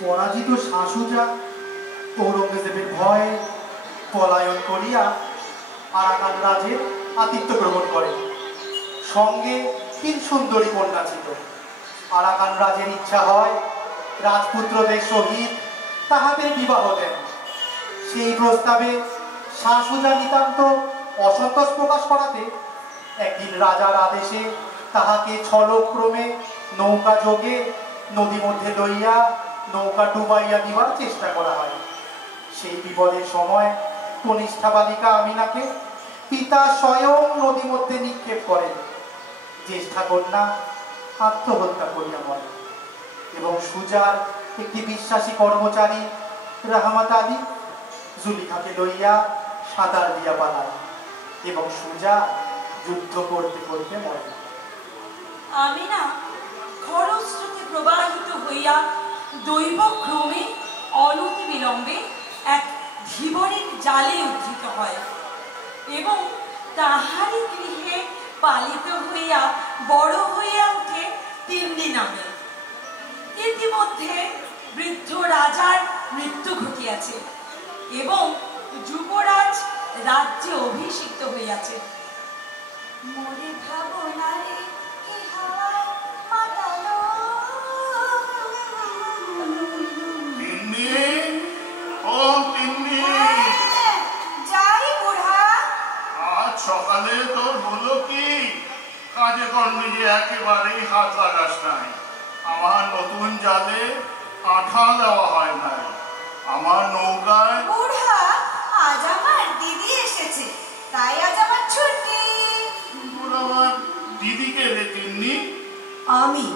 পরাজিত শাশুজা ঔরঙ্গজেবের ভয়ে পলায়ন করিয়া আরাকান রাজের আতিথ্য গ্রহণ করে। সঙ্গে 3 সুন্দরী কন্যা ছিল। আরাকান রাজের ইচ্ছা হয় রাজপুত্রদের সহিত তাহাদের বিবাহ দেন। সেই প্রস্তাবে শাশুজা নিতান্ত অসন্তোষ প্রকাশ করাতে একদিন রাজার আদেশে তাহাকে ছলক্রমে নৌকা যোগে নদী মধ্যে লইয়া নৌকা ডুবাইয়া দিবার চেষ্টা করা হয়। সেই বিপদের সময় কনিষ্ঠা বালিকা আমিনাকে পিতা স্বয়ং নদী মধ্যে নিক্ষেপ করেন। জ্যেষ্ঠা কন্যা আত্মহত্যা করিয়া মরে এবং সুজার একটি বিশ্বাসী কর্মচারী রাহমাত আলী জুলিখাকে লইয়া সাঁতার দিয়া পালায় এবং সুজা যুদ্ধ করতে করতে মরে। আমিনা খরস্রোতে প্রবাহিত হইয়া দৈবক্রমে অনতি বিলম্বে এক ধীবরের জালে উদ্ধৃত হয় এবং তাহারই গৃহে পালিত হইয়া বড় হইয়া উঠে তিন্নি নামে। ইতিমধ্যে বৃদ্ধ রাজার মৃত্যু ঘটিয়াছে এবং যুবরাজ রাজ্যে অভিষিক্ত হইয়াছে। মোরে ভাবনারে কি হাওয়ায় মাতালো। তিন্নি, ও তিন্নি, যাই বুড়া। আজ সকালে তোর হলো কি? কাজে কর্মে যে একেবারেই হাত লাগাস নাই। আমার নতুন জালে আঠা দেওয়া হয় নাই। আমার নৌকায় বুড়া, আজ আমার দিদি এসেছে, তাই আজ আমার ছুটি। তোর আমার দিদিকে রে তিন্নি? আমি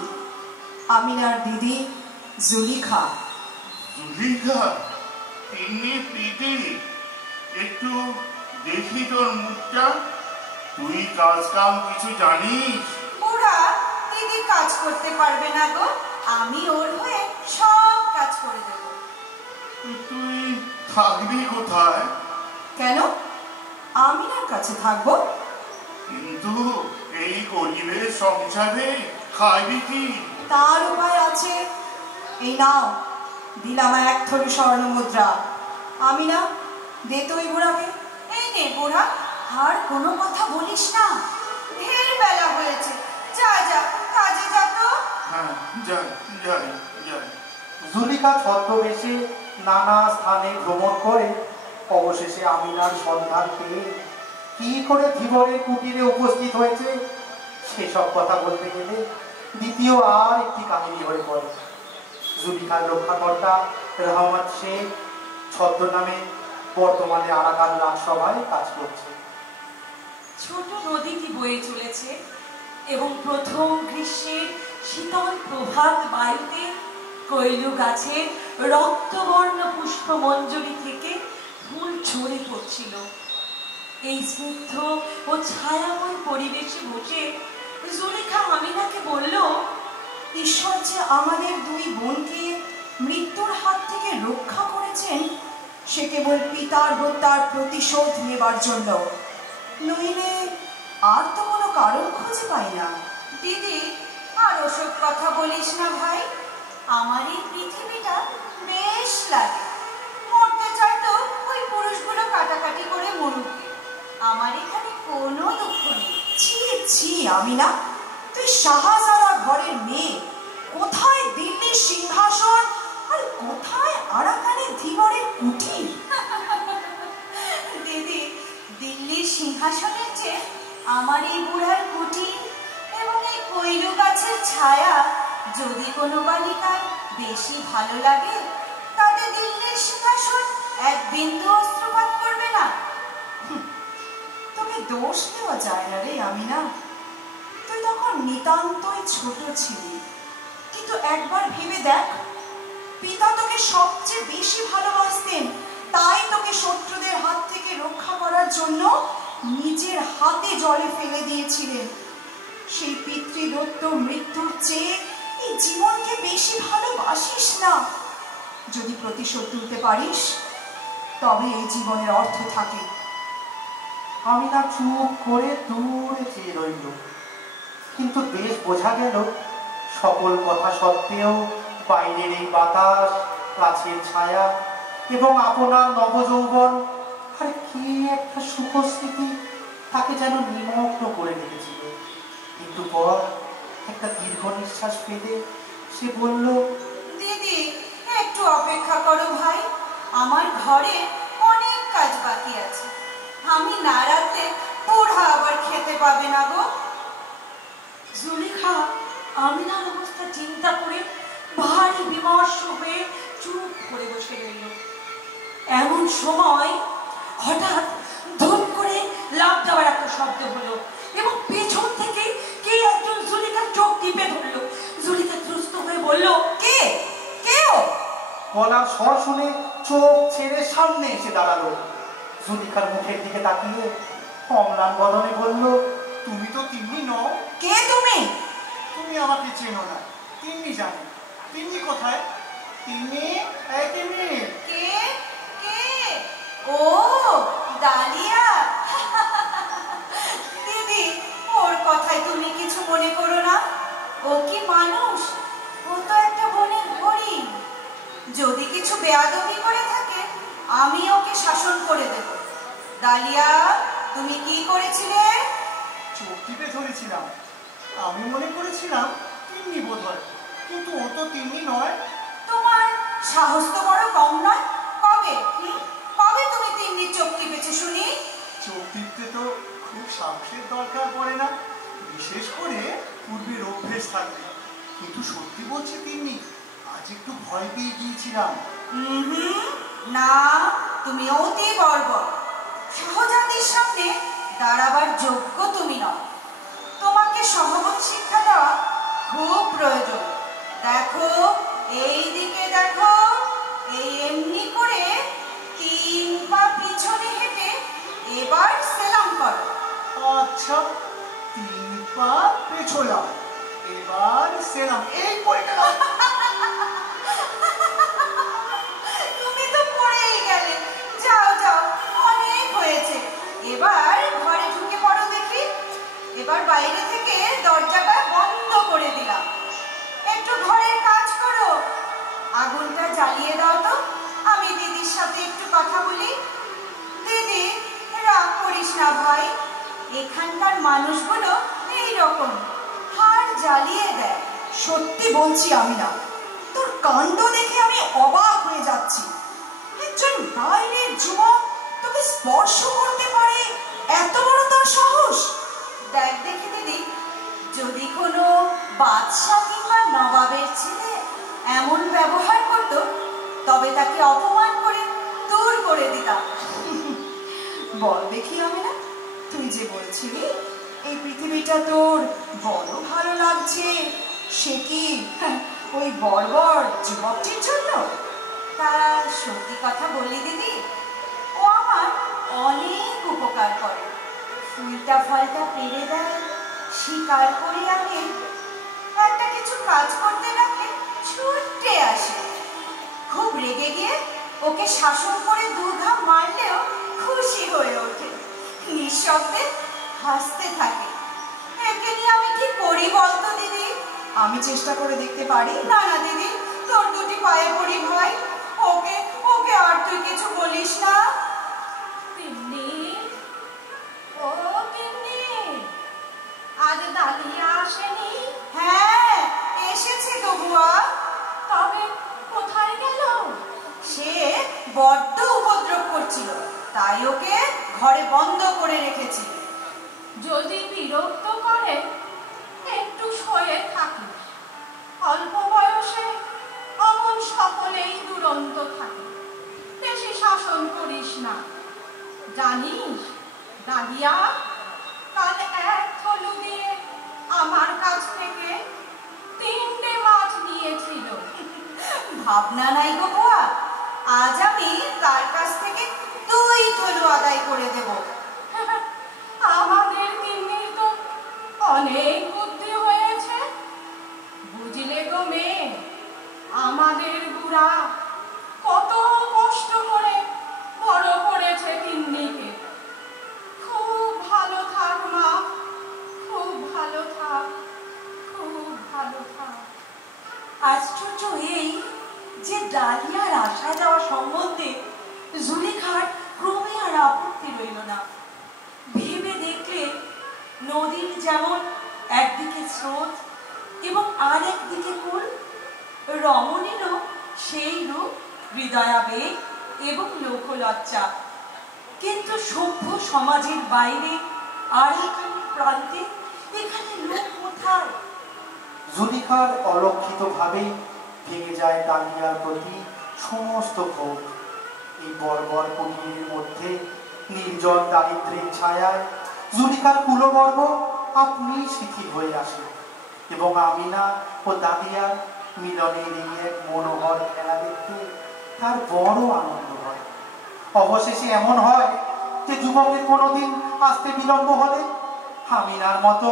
আমিনার দিদি জুলিখা। জুলিখা? তিন্নির দিদি? একটু দেখি তোর মুখটা। তুই কাজ কাম কিছু জানিস? বুড়া, দিদি কাজ করতে পারবে না গো, আমি ওর হয়ে সব কাজ করে দেব। তুই থাকবি কোথায়? কেন আমিনার কাছে থাকবো? কিন্তু এই গরিবের সংসারে খাইবি কি? তার উপায় আছে। এই নাও, দিলাম 1 থলি স্বর্ণ মুদ্রা। আমিনা, দে তো এই বুড়াকে। এই নে বুড়া, আর কোনো কথা বলিস না। ঢের বেলা হয়েছে, যা যা কাজে যা তো। হ্যাঁ, যাই যাই যাই। জুলিখা ছদ্মবেশে নানা স্থানে ভ্রমণ করে অবশেষে আমিনার সন্ধান পেয়ে কি করে ধীবরের কুটিরে উপস্থিত হয়েছে সেসব কথা বলতে গেলে দ্বিতীয় আর একটি কাহিনী হয়ে পড়ে। জুলিখার রক্ষাকর্তা রহমত শেখ ছদ্মনামে বর্তমানে আরাকান রাজসভায় কাজ করছে। ছোট নদীটি বয়ে চলেছে এবং প্রথম গ্রীষ্মের শীতল প্রভাত বায়ুতে কৈলু গাছের রক্তবর্ণ পুষ্পমঞ্জরি থেকে ফুল ঝরে পড়ছিল। এই স্নিগ্ধ ও ছায়াময় পরিবেশে বসে জুলিখা আমিনাকে বলল, ঈশ্বর যে আমাদের 2 বোনকে মৃত্যুর হাত থেকে রক্ষা করেছেন সে কেবল পিতার হত্যার প্রতিশোধ নেবার জন্য, নইলে আর তো কোনো কারণ খুঁজে পাই না। দিদি, আর ওসব কথা বলিস না ভাই। আমার এই পৃথিবীটা বেশ লাগে। মরতে চাই তো ওই পুরুষগুলো কাটাকাটি করে মরুক। আমার এখানে কোনো দুঃখ নেই। ছি ছি আমিনা, তুই শাহজাদা ঘরের মেয়ে। কোথায় দিল্লির সিংহাসন আর কোথায় আরাকানের ধীবরের কুটির? দিদি, দিল্লির সিংহাসনের চেয়ে আমার এই বুড়ার কুটির এবং এই কৈলু গাছের ছায়া যদি কোনো বালিকার বেশি ভালো লাগে, তাতে দিল্লির সিংহাসন এক বিন্দু অস্ত্রপাত করবে না। তোকে দোষ দেওয়া যায় না রে আমিনা, তুই তখন নিতান্তই ছোট ছিলি। কিন্তু একবার ভেবে দেখ, পিতা তোকে সবচেয়ে বেশি ভালোবাসতেন, তাই তোকে শত্রুদের হাত থেকে রক্ষা করার জন্য নিজের হাতে জলে ফেলে দিয়েছিলেন। সেই পিতৃদত্ত মৃত্যুর চেয়ে এই জীবনকে বেশি ভালোবাসিস না। যদি প্রতিশোধ তুলতে পারিস তবে এই জীবনের অর্থ থাকে। আমিনা চুপ করে দূরে চেয়ে রইল, কিন্তু বেশ বোঝা গেল সকল কথা সত্ত্বেও বাইরের এই বাতাস, গাছের ছায়া এবং আপনার নবযৌবন আর কি একটা সুখ স্মৃতি তাকে যেন নিমগ্ন করে রেখেছিল। কিন্তু পর একটা দীর্ঘ নিঃশ্বাস ফেলে সে বলল, দিদি একটু অপেক্ষা করো ভাই, আমার ঘরে অনেক কাজ বাকি আছে। আমি না রাখলে বুড়া আবার খেতে পাবে না গো। জুলেখা আমিনার অবস্থা চিন্তা করে ভারী বিমর্ষ হয়ে চুপ করে বসে রইল। এমন সময় হঠাৎ ধুম করে লাফ দেওয়ার একটা শব্দ হলো এবং পেছন থেকে কে একজন জুলেখার চোখ টিপে ধরলো। জুলেখা ত্রস্ত হয়ে বলল, কে কেউ? গলার স্বর শুনে চোখ ছেড়ে সামনে এসে দাঁড়ালো। জুলিখার মুখের দিকে তাকিয়ে অম্লান বদনে বলল, তুমি তো তিন্নি নও। কে তুমি? তুমি আমাকে চেনো না, তিন্নি জানে। তিন্নি কোথায়? তিন্নি, এই তিন্নি। কে কে? ও ডালিয়া। দিদি ওর কথায় তুমি কিছু মনে করো না। ও কি মানুষ? ও তো একটা বনের হরিণ। যদি কিছু বেয়াদবি করে থাকে আমি ওকে শাসন করে দেব। ডালিয়া তুমি কি করেছিলে? চোখ টিপে ধরেছিলাম। আমি মনে করেছিলাম তিন্নি বোধ হয়, কিন্তু ও তো তিন্নি নয়। তোমার সাহস তো বড় কম নয়। কবে কবে তুমি তিন্নির চোখ টিপেছে শুনি? চোখ টিপতে তো খুব সাহসের দরকার পড়ে না, বিশেষ করে পূর্বের অভ্যেস থাকলে। কিন্তু সত্যি বলছি তিন্নি, আজ একটু ভয় পেয়ে গিয়েছিলাম। না, তুমি অতি বর্বর। সহজাতির সামনে দাঁড়াবার যোগ্য তুমি নও। তোমাকে সহবত শিক্ষা দেওয়া খুব প্রয়োজন। দেখো এই দিকে দেখো, এই এমনি করে 3 পা পিছনে হেঁটে এবার সেলাম করো। আচ্ছা, 3 পা পেছোলাম, এবার সেলাম। এই পড়ে গেলাম। তুমি তো পড়েই গেলে। যাও যাও, অনেক হয়েছে। এবার ঘরে ঢুকে পড়ো দেখি। এবার বাইরে থেকে দরজাটা বন্ধ করে দিলাম। একটু ঘরের কাজ করো। আগুনটা জ্বালিয়ে দাও তো, আমি দিদির সাথে একটু কথা বলি। দিদি রাগ করিস না ভাই, এখানকার মানুষগুলো এইরকম, হাড় জ্বালিয়ে দেয়। সত্যি বলছি আমি না, তোর কাণ্ড দেখে আমি অবাক হয়ে যাচ্ছি। একজন বাইরের যুবক তোকে স্পর্শ করতে পারে, এত বড় তোর সাহস! দেখ দেখি দিদি, যদি কোনো বাদশাহ কিংবা নবাবের ছেলে এমন ব্যবহার করত তবে তাকে অপমান করে দূর করে দিতাম। বল দেখি আমি না, তুই যে বলছিলি এই পৃথিবীটা তোর বড় ভালো লাগছে, সে কি ওই বর্বর যুবকটির জন্য? তা সত্যি কথা বলি দিদি, ও আমার অনেক উপকার করে। ফুলটা ফলটা পেরে দেয়, শিকার করে আনে, একটা কিছু কাজ করতে লাগলে ছুটে আসে। খুব রেগে গিয়ে ওকে শাসন করে দুঘা মারলেও খুশি হয়ে ওঠে, নিঃশব্দে হাসতে থাকে। একে নিয়ে আমি কি করি বলতো দিদি? আমি চেষ্টা করে দেখতে পারি। না না দিদি, তোর দুটি পায়ে পড়ি ভাই, ওকে ওকে আর তুই কিছু বলিস না। তিন্নি, ও তিন্নি, আজ ডালিয়া আসেনি? হ্যাঁ এসেছে তো বুয়া। তবে কোথায় গেল? সে বড্ড উপদ্রব করছিল, তাই ওকে ঘরে বন্ধ করে রেখেছি। যদি বিরক্ত করে একটু সয়ে থাকিস। অল্প বয়সে অমন সকলেই দুরন্ত থাকে, বেশি শাসন করিস না। জানিস ডালিয়া কাল 1 থলু দিয়ে আমার কাছ থেকে 3টে মাছ নিয়েছিল। ভাবনা নাই গো বুয়া, আজ আমি তার কাছ থেকে 2 থলু আদায় করে দেব। আমাদের তিন্নির তো অনেক বুদ্ধি হয়েছে, বুঝলে গো মেয়ে। আমাদের বুড়া কত কষ্ট করে বড় করেছে তিন্নিকে। খুব ভালো থাক মা, খুব ভালো থাক, খুব ভালো থাক। আশ্চর্য এই ডালিয়ার আসা যাওয়া সম্বন্ধে জুলেখার ক্রমে আর আপত্তি রইল না। ভেবে দেখলে নদীর যেমন একদিকে স্রোত এবং আর একদিকে কুল, রমণীরও সেই রূপ হৃদয়াবেগ এবং লোকলজ্জা। কিন্তু সভ্য সমাজের বাইরে আর এখানে প্রান্তে এখানে লোক কোথায়? জুলিখার অলক্ষিত ভাবে ভেঙে যায় ডালিয়ার প্রতি সমস্ত ক্ষোভ। এই বর্বর কুটিরের মধ্যে নির্জন দারিদ্র্যের ছায়ায় জুলিখার কুলবর্গ আপনি শিথিল হয়ে আসে এবং আমিনা ও দাদিয়ার মিলনের এই এক মনোহর খেলা দেখতে তার বড় আনন্দ হয়। অবশেষে এমন হয় যে যুবকের কোনোদিন আসতে বিলম্ব হলে আমিনার মতো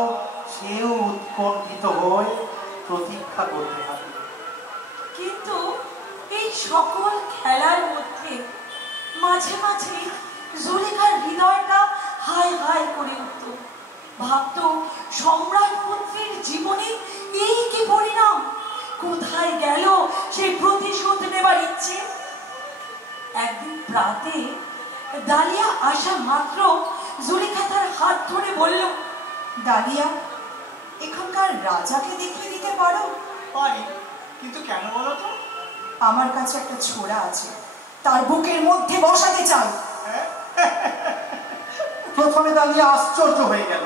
সেও উৎকণ্ঠিত হয়ে প্রতীক্ষা করতে থাকে। কিন্তু এই সকল খেলার মধ্যে মাঝে মাঝে জুলেখার হৃদয়টা হায় হায় করে উঠত। ভাবত সম্রাট পুত্রীর জীবনে এই কি পরিণাম, কোথায় গেল সেই প্রতিশোধ নেবার ইচ্ছে। একদিন প্রাতে ডালিয়া আসা মাত্র জুলেখা তার হাত ধরে বলল, ডালিয়া, এখানকার রাজাকে দেখিয়ে দিতে পারো? পারি, কিন্তু কেন বলো তো? আমার কাছে একটা ছোরা আছে, তার বুকের মধ্যে বসাতে চাই। প্রথমে দাঁড়িয়ে আশ্চর্য হয়ে গেল,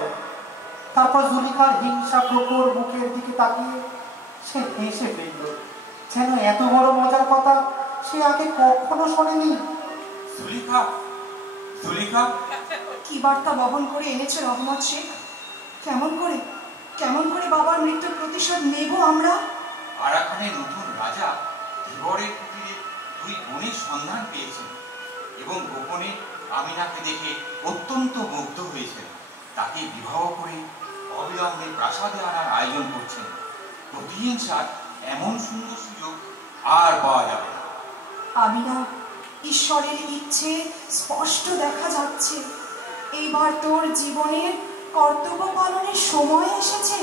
তারপর জুলিখার হিংসা প্রখর মুখের দিকে তাকিয়ে সে হেসে ফেলল, যেন এত বড় মজার কথা সে আগে কখনো শোনেনি। জুলিখা, জুলিখা, কি বার্তা বহন করে এনেছে রহমত শেখ? কেমন করে বাবার মৃত্যুর প্রতিশোধ নেব আমরা? আরাকানের নতুন রাজা ধীবরের কুটিরে দুই বোনের সন্ধান পেয়েছেন এবং গোপনে আমিনাকে দেখে অত্যন্ত মুগ্ধ হয়েছেন। তাকে বিবাহ করে অবিলম্বে প্রাসাদে আনার আয়োজন করছেন। প্রতিহিংসার এমন সুন্দর সুযোগ আর পাওয়া যাবে না। আমিনা, ঈশ্বরের ইচ্ছে স্পষ্ট দেখা যাচ্ছে। এইবার তোর জীবনের কর্তব্য পালনের সময় এসেছে।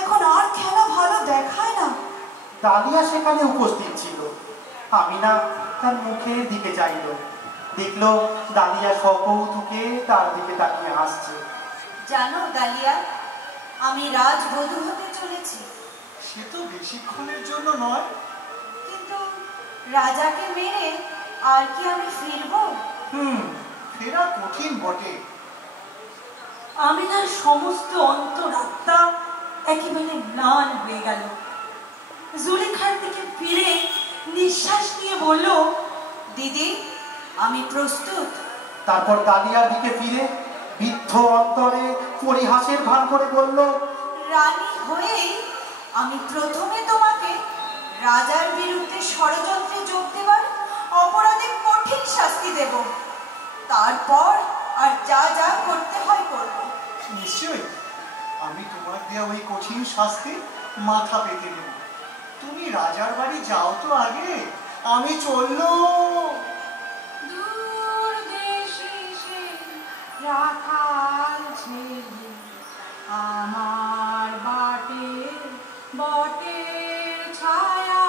এখন আর খেলা ভালো দেখায় না। ডালিয়া সেখানে উপস্থিত ছিল। আমিনা তার মুখের দিকে চাইল, দেখল ডালিয়া সকৌতুকে তার দিকে তাকিয়ে হাসছে। জানো ডালিয়া, আমি রাজবধূ হতে চলেছি। সে তো বেশিক্ষণের জন্য নয়। কিন্তু রাজাকে মেরে আর কি আমি ফিরবো? ফেরা কঠিন বটে। আমিনার সমস্ত অন্তরাত্মা একেবারে ম্লান হয়ে গেল। জুলেখার দিকে ফিরে নিঃশ্বাস নিয়ে বলল, দিদি, আমি প্রস্তুত। তারপর ডালিয়ার দিকে ফিরে বৃদ্ধ অন্তরে পরিহাসের ভান করে বলল, রানী হয়েই আমি প্রথমে তোমাকে রাজার বিরুদ্ধে ষড়যন্ত্রে যোগ দেবার অপরাধে কঠিন শাস্তি দেব। তারপর আর যা যা করতে হয় করব। নিশ্চয়ই আমি তোমার দেওয়া ওই কঠিন শাস্তি মাথা পেতে নেব। তুমি রাজার বাড়ি যাও তো আগে, আমি চললুম। দূর দেশে সে রাখাল ছেলে, আমার বাটের বটের ছায়া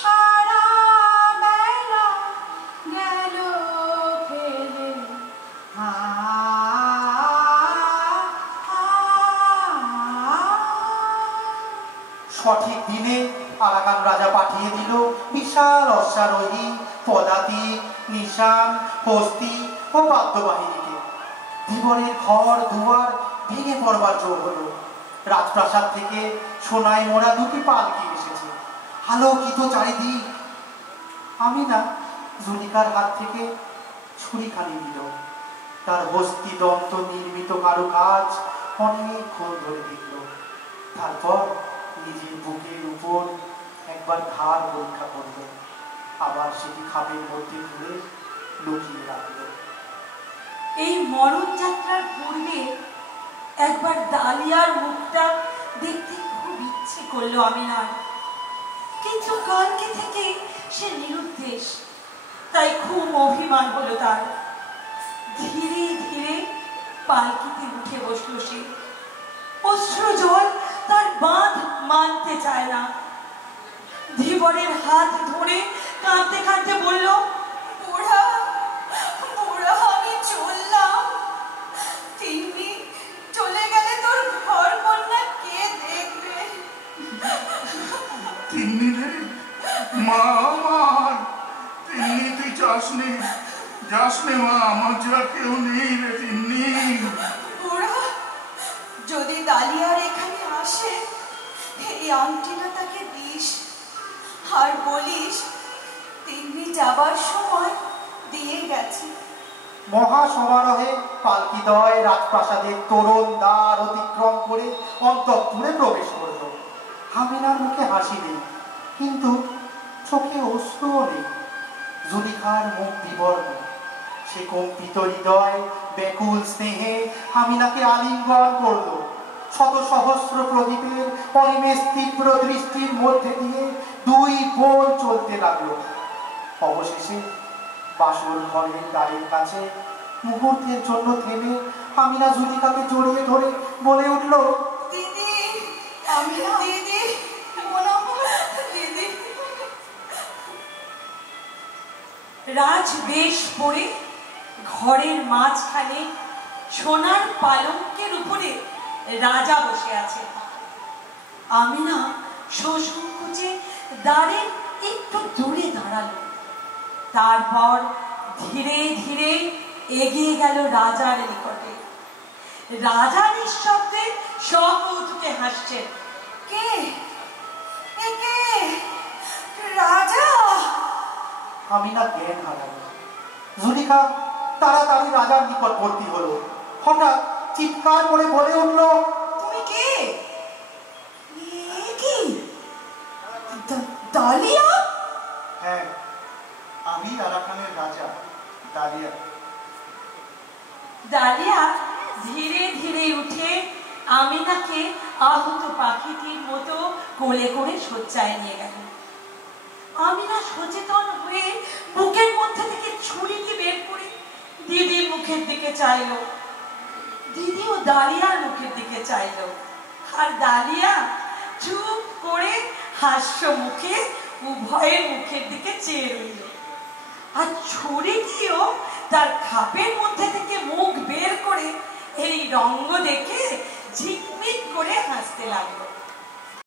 সারা বেলা গেল ফেলে। সঠিক দিনে আরাকান রাজা পাঠিয়ে দিল বিশাল অশ্বারোহী, পদাতিক, নিশান, হস্তি ও বাদ্যবাহিনীকে। ধীবরের ঘর দুয়ার ভেঙে পড়বার জোর হলো। রাজপ্রাসাদ থেকে সোনায় মোড়া দুটি পালকি এসেছে, আলোকিত চারিদিক। আমিনা জুলিখার হাত থেকে ছুরিখানি নিল। তার হস্তি দন্ত নির্মিত কারুকাজ অনেকক্ষণ ধরে দেখল। তারপর নিজের বুকের উপর একবার ধার পরীক্ষা করল, আবার সেটি খাপের মধ্যে তুলে লুকিয়ে রাখল। এই মরণ যাত্রার পূর্বে একবার ডালিয়ার মুখটা দেখতে খুব ইচ্ছে করলো আমিনার, কিন্তু কালকে থেকে সে নিরুদ্দেশ, তাই খুব অভিমান হলো তার। ধীরে ধীরে পালকিতে উঠে বসলো সে। অশ্রু জল তার বাঁধ মানতে চায় না। ধীবরের হাত ধরে কাঁদতে কাঁদতে বলল, বুড়া বুড়া আমি চললাম, তিন্নি চলে গেলে তোর ঘর কন্যা কে দেখবে? তিন্নি রে, মা আমার, তিন্নি তুই যাসনি মা, আমার যা কেউ নেই রে তিন্নি। বুড়া, যদি ডালিয়ার এখানে আসে এই আংটিটা তাকে দিস আর বলিস তিন্নি যাবার সময় দিয়ে গেছে। মহা সমারোহে পালকিদ্বয় রাজপ্রাসাদের তোরণ দ্বার অতিক্রম করে অন্তঃপুরে প্রবেশ করল। আমিনার মুখে হাসি নেই, কিন্তু চোখে অশ্রুও নেই। জুলিখার মুখ বিবর্ণ, সে কম্পিত হৃদয় ব্যাকুল স্নেহে আমিনাকে আলিঙ্গন করল। শত সহস্র প্রদীপের অনিমেষ তীব্র দৃষ্টির মধ্যে দিয়ে দুই বোন চলতে লাগলো। অবশেষে বাসর ঘরের দ্বারের কাছে মুহূর্তের জন্য থেমে আমিনা জুলিকাকে জড়িয়ে ধরে বলে উঠল, দিদি, আমিনা দিদি, মনে দিদি। রাজবেশ পরে ঘরের মাঝখানে সোনার পালঙ্কের উপরে রাজা বসে আছে। আমিনা সসংকোচে দ্বারের একটু দূরে দাঁড়ালো। তারপর ধীরে ধীরে এগিয়ে গেল রাজার নিকটে। রাজা নিঃশব্দে সকৌতুকে হাসছেন। কে কে? রাজা? আমিনা জ্ঞান হারালো। জুলিখা তাড়াতাড়ি রাজার নিকটবর্তী হলো। হঠাৎ চিৎকার করে বলে উঠল, তুমি কে? কি ডালিয়া? হ্যাঁ, আমি আরাকানের রাজা ডালিয়া। ডালিয়া ধীরে ধীরে উঠে আমিনাকে আহত পাখিটির মতো কোলে করে শয্যায় নিয়ে গেল। আমিনা সচেতন হয়ে বুকের মধ্যে থেকে ছুরিটি বের করে দিদির মুখের দিকে চাইল। দিদিও ডালিয়ার মুখের দিকে চাইল, আর ডালিয়া চুপ করে হাস্য মুখে উভয়ের মুখের দিকে চেয়ে রইল। আর ছুরিটিও তার খাপের মধ্যে থেকে মুখ বের করে এই রঙ্গ দেখে ঝিকমিক করে হাসতে লাগলো।